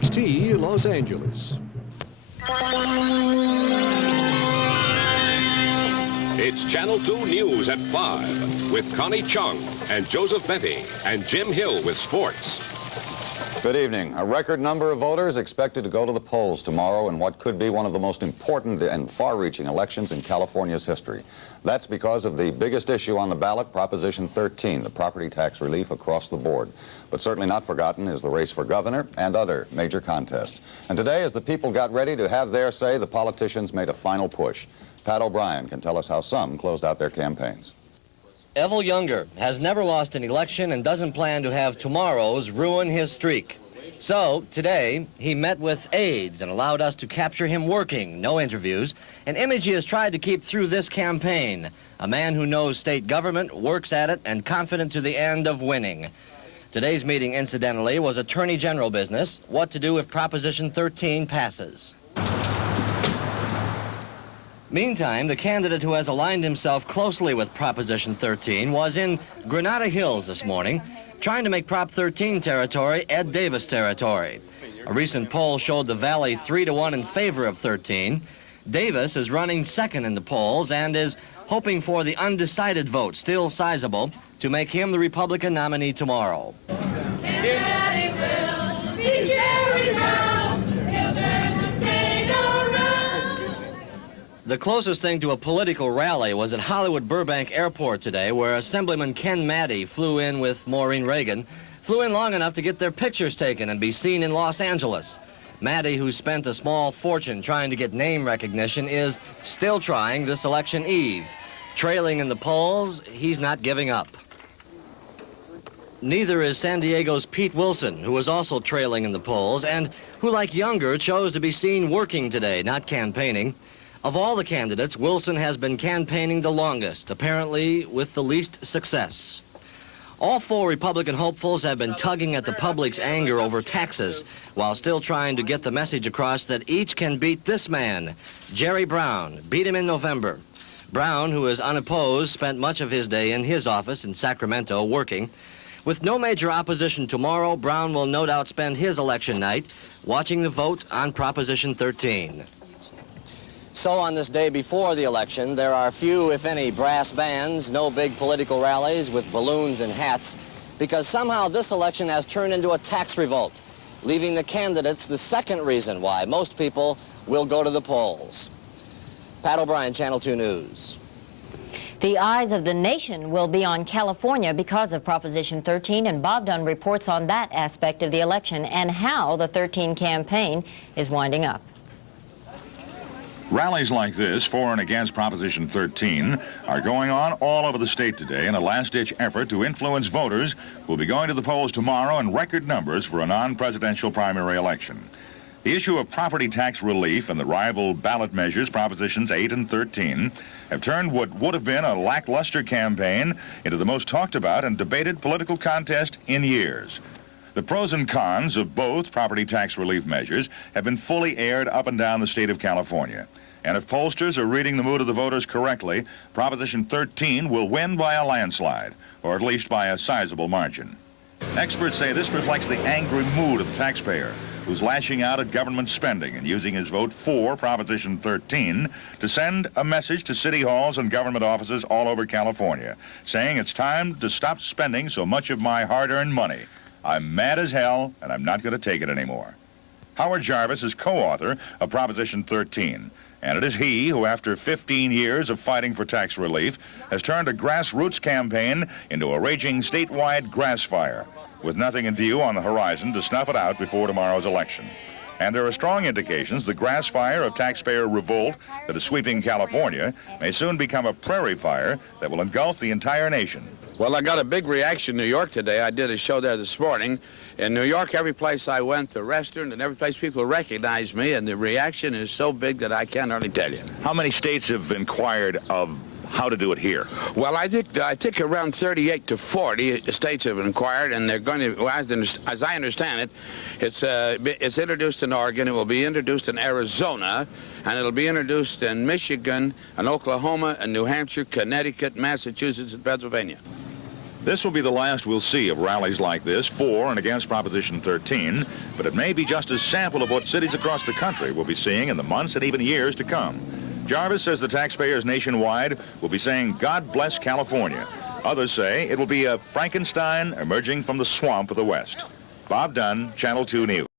KXT, Los Angeles. It's Channel 2 News at 5 with Connie Chung and Joseph Benti and Jim Hill with sports. Good evening. A record number of voters expected to go to the polls tomorrow in what could be one of the most important and far-reaching elections in California's history. That's because of the biggest issue on the ballot, Proposition 13, the property tax relief across the board. But certainly not forgotten is the race for governor and other major contests. And today, as the people got ready to have their say, the politicians made a final push. Pat O'Brien can tell us how some closed out their campaigns. Evelle Younger has never lost an election and doesn't plan to have tomorrow's ruin his streak. So, today, he met with aides and allowed us to capture him working, no interviews, an image he has tried to keep through this campaign. A man who knows state government, works at it, and confident to the end of winning. Today's meeting, incidentally, was Attorney General business, what to do if Proposition 13 passes. Meantime, the candidate who has aligned himself closely with Proposition 13 was in Granada Hills this morning, trying to make Prop 13 territory Ed Davis territory. A recent poll showed the Valley 3-1 in favor of 13. Davis is running second in the polls and is hoping for the undecided vote, still sizable, to make him the Republican nominee tomorrow. The closest thing to a political rally was at Hollywood Burbank Airport today, where Assemblyman Ken Maddy flew in with Maureen Reagan, flew in long enough to get their pictures taken and be seen in Los Angeles. Maddy, who spent a small fortune trying to get name recognition, is still trying this election eve. Trailing in the polls, he's not giving up. Neither is San Diego's Pete Wilson, who is also trailing in the polls and who, like Younger, chose to be seen working today, not campaigning. Of all the candidates, Wilson has been campaigning the longest, apparently with the least success. All four Republican hopefuls have been tugging at the public's anger over taxes, while still trying to get the message across that each can beat this man, Jerry Brown, beat him in November. Brown, who is unopposed, spent much of his day in his office in Sacramento working. With no major opposition tomorrow, Brown will no doubt spend his election night watching the vote on Proposition 13. So on this day before the election, there are few, if any, brass bands, no big political rallies with balloons and hats, because somehow this election has turned into a tax revolt, leaving the candidates the second reason why most people will go to the polls. Pat O'Brien, Channel 2 News. The eyes of the nation will be on California because of Proposition 13, and Bob Dunn reports on that aspect of the election and how the 13 campaign is winding up. Rallies like this for and against Proposition 13 are going on all over the state today in a last-ditch effort to influence voters who will be going to the polls tomorrow in record numbers for a non-presidential primary election. The issue of property tax relief and the rival ballot measures, Propositions 8 and 13, have turned what would have been a lackluster campaign into the most talked about and debated political contest in years. The pros and cons of both property tax relief measures have been fully aired up and down the state of California. And if pollsters are reading the mood of the voters correctly, Proposition 13 will win by a landslide, or at least by a sizable margin. Experts say this reflects the angry mood of the taxpayer, who's lashing out at government spending and using his vote for Proposition 13 to send a message to city halls and government offices all over California, saying it's time to stop spending so much of my hard-earned money. I'm mad as hell, and I'm not going to take it anymore. Howard Jarvis is co-author of Proposition 13, and it is he who, after 15 years of fighting for tax relief, has turned a grassroots campaign into a raging statewide grass fire, with nothing in view on the horizon to snuff it out before tomorrow's election. And there are strong indications the grass fire of taxpayer revolt that is sweeping California may soon become a prairie fire that will engulf the entire nation. Well, I got a big reaction in New York today. I did a show there this morning. In New York, every place I went, the restaurant, and every place people recognized me, and the reaction is so big that I can't hardly tell you. How many states have inquired of how to do it here? Well, I think around 38 to 40 states have inquired, and they're going to, as I understand it, it's introduced in Oregon, it will be introduced in Arizona, and it'll be introduced in Michigan, and Oklahoma, and New Hampshire, Connecticut, Massachusetts, and Pennsylvania. This will be the last we'll see of rallies like this for and against Proposition 13, but it may be just a sample of what cities across the country will be seeing in the months and even years to come. Jarvis says the taxpayers nationwide will be saying, "God bless California." Others say it will be a Frankenstein emerging from the swamp of the West. Bob Dunn, Channel 2 News.